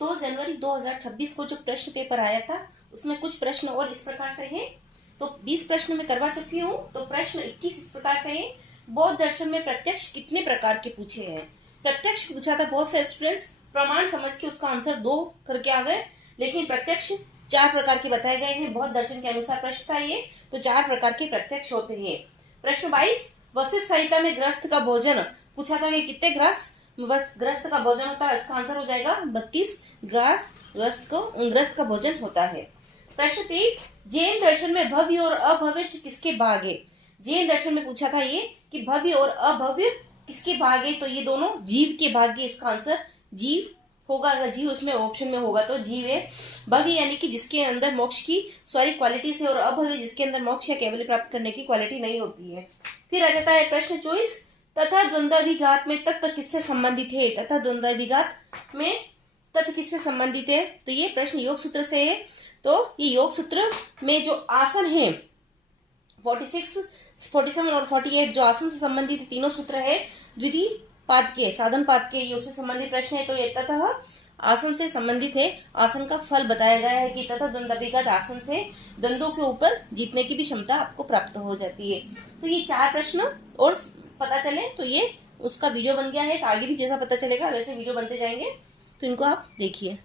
2 जनवरी 2026 को जो प्रश्न पेपर आया था उसमें कुछ प्रश्न और इस प्रकार से हैं। तो 20 प्रश्न मैं करवा चुकी हूँ। तो प्रश्न 21 इस प्रकार से है, बौद्ध दर्शन में प्रत्यक्ष कितने प्रकार के पूछे हैं। प्रत्यक्ष पूछा था, बहुत से स्टूडेंट्स प्रमाण समझ के उसका आंसर 2 करके आ गए, लेकिन प्रत्यक्ष 4 प्रकार के बताए गए हैं। बौद्ध दर्शन के अनुसार प्रश्न था ये, तो 4 प्रकार के प्रत्यक्ष होते हैं। प्रश्न 22, वशिष्ठ संहिता में गृहस्थ का भोजन पूछा था कि कितने ग्रस्त का भोजन होता है। इसका आंसर हो जाएगा 32 ग्रस्त का भोजन होता है। प्रश्न 23, जैन दर्शन में भव्य और अभव्य किसके भाग है। जैन दर्शन में पूछा था ये कि भव्य और अभव्य किसके भाग है, तो ये दोनों जीव के भाग है। इसका आंसर जीव होगा, अगर जीव उसमें ऑप्शन में होगा तो जीव है। भव्य यानी कि जिसके अंदर मोक्ष की सारी क्वालिटीज है, और अभव्य जिसके अंदर मोक्ष या कैवल्य प्राप्त करने की क्वालिटी नहीं होती है। फिर आ जाता है प्रश्न 24, तथा द्वंद्वाभिघात में तत्व किससे संबंधित है। तथा द्वंद्वाभिघात में तत्व किससे संबंधित है, तो ये प्रश्न योग सूत्र से है। तो ये योग सूत्र में जो आसन है 46, 47 और 48 जो आसन से संबंधित तीनों सूत्र है, द्वितीय पाद के साधन पाद के योग से संबंधित प्रश्न है। तो ये तथा आसन से संबंधित है। आसन का फल बताया गया है कि तथा द्वंद्वाभिघात आसन से द्वंद्वों के ऊपर जीतने की भी क्षमता आपको प्राप्त हो जाती है। तो ये 4 प्रश्न और पता चले तो ये उसका वीडियो बन गया है। तो आगे भी जैसा पता चलेगा वैसे वीडियो बनते जाएंगे, तो इनको आप देखिए।